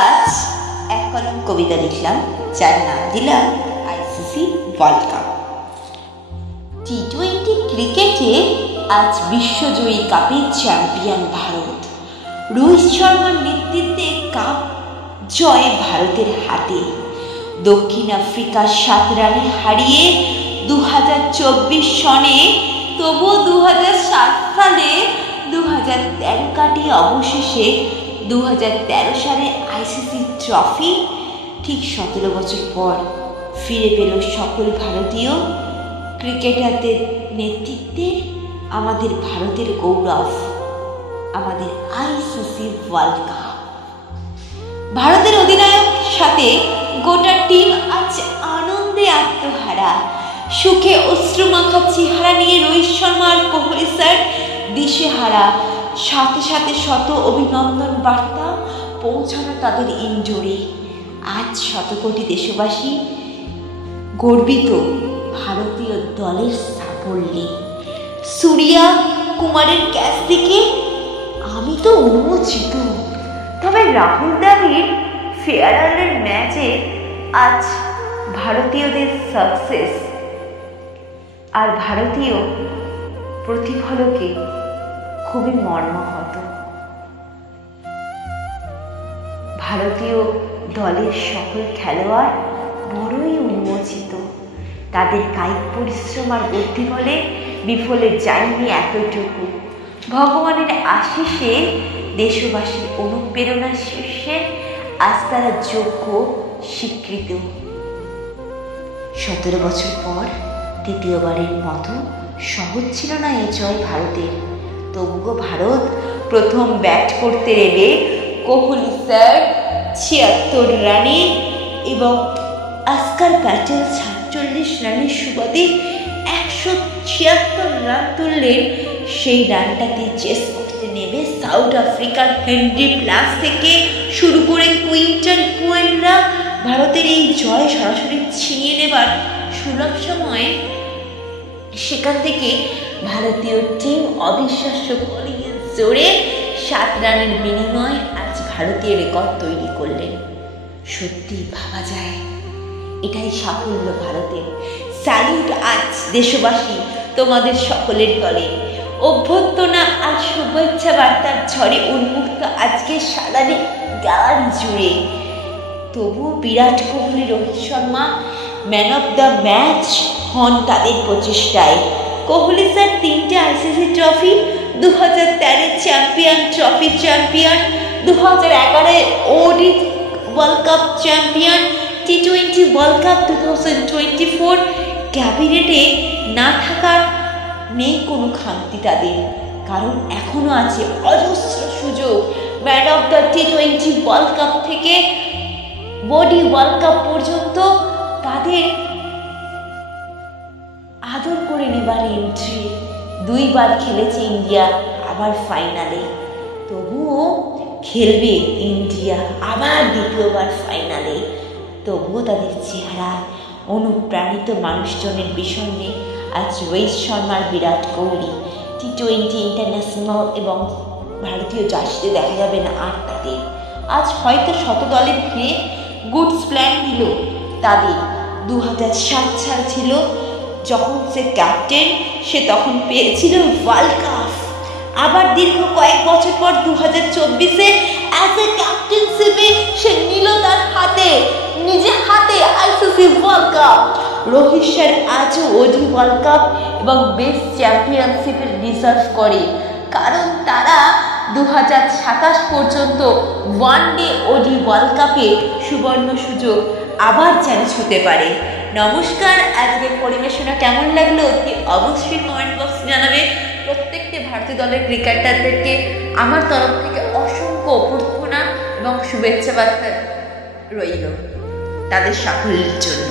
আজ এক কলম কবিতা লিখলাম, যার নাম দিলাম আইসিসি ওয়ার্ল্ড কাপ। টি-20 ক্রিকেটে আজ বিশ্বজয়ী কাপের চ্যাম্পিয়ন ভারত। রোহিত শর্মার নেতৃত্বে কাপ জয় ভারতের হাতে। দক্ষিণ আফ্রিকা 7 রানে হারিয়ে 2024 সনে, তবুও 2007 সালে 2013 কাটিয়ে অবশেষে 2013 সালে আইসিসি ট্রফি ঠিক 17 বছর পর ফিরে পেল সকল ভারতীয় ক্রিকেটারদের নেতৃত্বে আমাদের ভারতের গৌরব, আমাদের আইসিসি ওয়ার্ল্ড কাপ। ভারতের অধিনায়ক সাথে গোটা টিম আজ আনন্দে আত্মহারা। সুখে অশ্রুমাখা চেহারা নিয়ে রোহিত শর্মা আর কোহলি স্যার দিশেহারা। সাথে সাথে শত অভিনন্দন বার্তা পৌঁছানো তাদের ইনজোরে। আজ শত কোটি দেশবাসী গর্বিত ভারতীয় দলের সাফল্যে। সূর্যা কুমারের ক্যাচ থেকে আমি তো উন্মোচিত। তবে রাহুল দ্রাবিড় ফেয়ারওয়েলের ম্যাচে আজ ভারতীয়দের সাকসেস আর ভারতীয় প্রতিফলকে খুবই মর্মাহত। ভারতীয় দলের সকল খেলোয়াড় বড়ই উন্মোচিত। তাদের কায়িক পরিশ্রম আর বুদ্ধি বলে বিফলে যায়নি এতটুকু। ভগবানের আশীষে দেশবাসীর অনুপ্রেরণার শীর্ষে আজ তারা যোগ্য স্বীকৃত। 17 বছর পর তৃতীয়বারের মতো সহজ ছিল না এ জয় ভারতের। তবুও ভারত প্রথম ব্যাট করতে নেমে কোহলি স্যার 76 রানে এবং অস্কার প্যাটেল 46 রানের সুবাদে 176 রান তুললেন। সেই রানটাকে চেস করতে নেমে সাউথ আফ্রিকার হেনরি প্লাস থেকে শুরু করে কুইন্টন কুয়েনরা ভারতের এই জয় সরাসরি ছিনিয়ে নেবার সুলভ সময়ে সেখান থেকে ভারতীয় টিম অবিশ্বাস্য বোলিংয়ের জোরে 7 রানের বিনিময়ে আজ ভারতীয় রেকর্ড তৈরি করলেন। সত্যি ভাবা যায়, এটাই সাফল্য ভারতের। স্যালুট আজ দেশবাসী তোমাদের সকলের দলে। অভ্যর্থনা আর শুভেচ্ছা বার্তার ঝড়ে উন্মুক্ত আজকে সারাদিন গ্যালারি জুড়ে। তবুও Virat Kohli, Rohit Sharma man of the match হন তাদের প্রচেষ্টায়। কোহলি স্যার 3টে ICC trophy, 2013 champion trophy champion, 2011 ODI world cup champion, টি-20 ওয়ার্ল্ড কাপ 2024। ক্যাবিনেটে না থাকার নেই কোনো খামতি তাদের, কারণ এখনো আছে অজস্র সুযোগ। ম্যান অফ দ্য টি-20 ওয়ার্ল্ড কাপ থেকে বডি ওয়ার্ল্ড কাপ পর্যন্ত তাদের আদর করে নেবার এন্ট্রি। 2 বার খেলেছে ইন্ডিয়া, আবার ফাইনালে। তবুও খেলবে ইন্ডিয়া আবার 2বার ফাইনালে। তবুও তাদের চেহারা অনুপ্রাণিত মানুষজনের বিষণ্ণে আজ রোহিত শর্মার বিরাট কোহলি টি-20 ইন্টারন্যাশনাল এবং ভারতীয় জার্সিতে দেখা যাবে না আর তাদের। আজ হয়তো শত দলে ফিরে গুডস প্ল্যান দিল তাদের। 2007 সাল ছিল যখন সে ক্যাপ্টেন, সে তখন পেয়েছিল ওয়ার্ল্ড কাপ। আবার দীর্ঘ কয়েক বছর পর 2024-এ অ্যাজ এ ক্যাপ্টেনশিপে সে নিল তার হাতে, নিজে হাতে ICC world cup. Rohit sir আজও ওডি ওয়ার্ল্ড কাপ এবং বেস্ট চ্যাম্পিয়নশিপের ডিজার্ভ করে, কারণ তারা 2027 পর্যন্ত ওয়ানডে ওডি ওয়ার্ল্ড কাপে সুবর্ণ সুযোগ আবার চ্যালেঞ্জ হতে পারে। নমস্কার, আজকের পরিবেশনা কেমন লাগলো অতি অবশ্যই কমেন্ট বক্সে জানাবে। প্রত্যেকটি ভারতীয় দলের ক্রিকেটারদেরকে আমার তরফ থেকে অসংখ্য অভ্যর্থনা এবং শুভেচ্ছা বার্তা রইল তাদের সাফল্যের জন্য।